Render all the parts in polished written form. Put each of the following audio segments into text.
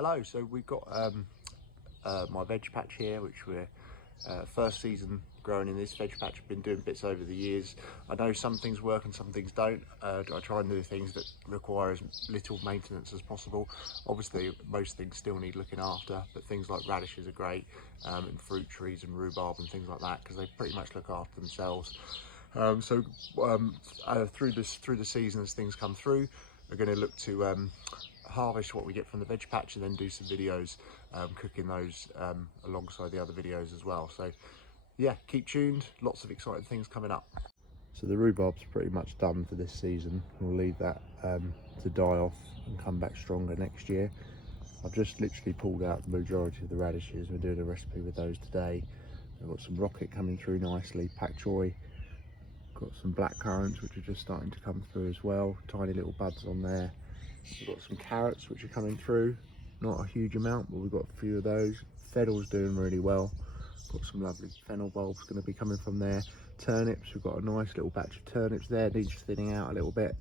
Hello, so we've got my veg patch here, which we're first season growing in this veg patch. I've been doing bits over the years. I know some things work and some things don't. I try and do things that require as little maintenance as possible. Obviously most things still need looking after, but things like radishes are great, and fruit trees and rhubarb and things like that, because they pretty much look after themselves. Through the season, as things come through, we're going to look to harvest what we get from the veg patch and then do some videos cooking those alongside the other videos as well. So yeah, keep tuned, lots of exciting things coming up. So the rhubarb's pretty much done for this season. We'll leave that to die off and come back stronger next year. I've just literally pulled out the majority of the radishes. We're doing a recipe with those today. I've got some rocket coming through nicely, pak choy, got some black currants which are just starting to come through as well, tiny little buds on there. We've got some carrots which are coming through, not a huge amount, but we've got a few of those. Fennel's doing really well. Got some lovely fennel bulbs going to be coming from there. Turnips, we've got a nice little batch of turnips there, needs thinning out a little bit.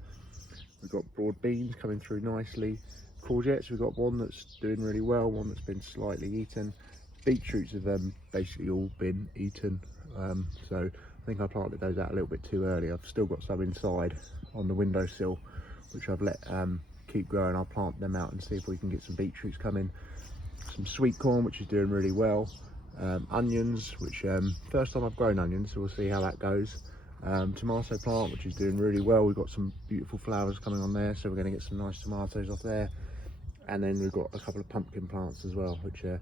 We've got broad beans coming through nicely. Courgettes, we've got one that's doing really well, one that's been slightly eaten. Beetroots have basically all been eaten, so I think I planted those out a little bit too early. I've still got some inside on the windowsill, which I've let keep growing. I'll plant them out and see if we can get some beetroots coming. Some sweet corn, which is doing really well. Onions, which first time I've grown onions, so we'll see how that goes. Tomato plant, which is doing really well. We've got some beautiful flowers coming on there, so we're going to get some nice tomatoes off there. And then we've got a couple of pumpkin plants as well, which are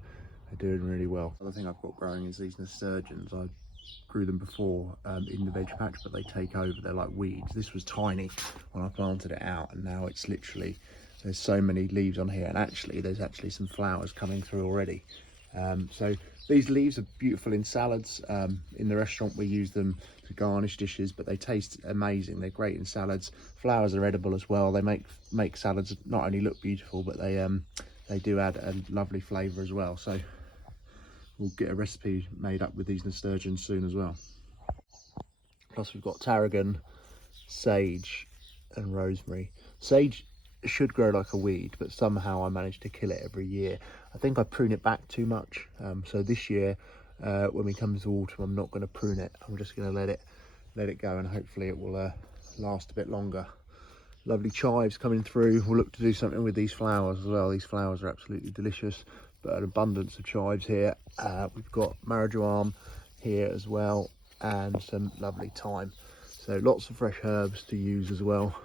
doing really well. Other thing I've got growing is these nasturtiums. I grew them before in the veg patch, but they take over, they're like weeds. This was tiny when I planted it out, and now it's literally, there's so many leaves on here, and actually there's actually some flowers coming through already. So these leaves are beautiful in salads. In the restaurant we use them to garnish dishes, but they taste amazing. They're great in salads. Flowers are edible as well. They make salads not only look beautiful, but they do add a lovely flavour as well. So we'll get a recipe made up with these nasturtiums soon as well. Plus we've got tarragon, sage and rosemary. Sage should grow like a weed, but somehow I manage to kill it every year. I think I prune it back too much. So this year, when we come to autumn, I'm not going to prune it. I'm just going to let it go, and hopefully it will last a bit longer. Lovely chives coming through. We'll look to do something with these flowers as well. These flowers are absolutely delicious, but an abundance of chives here. We've got marijuana here as well, and some lovely thyme. So lots of fresh herbs to use as well.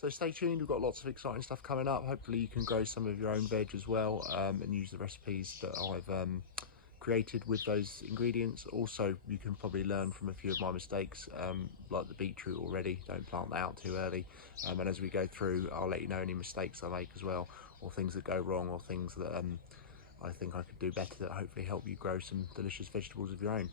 So stay tuned, we've got lots of exciting stuff coming up. Hopefully you can grow some of your own veg as well, and use the recipes that I've created with those ingredients. Also, you can probably learn from a few of my mistakes, like the beetroot already. Don't plant that out too early. And as we go through, I'll let you know any mistakes I make as well, or things that go wrong, or things that I think I could do better that hopefully help you grow some delicious vegetables of your own.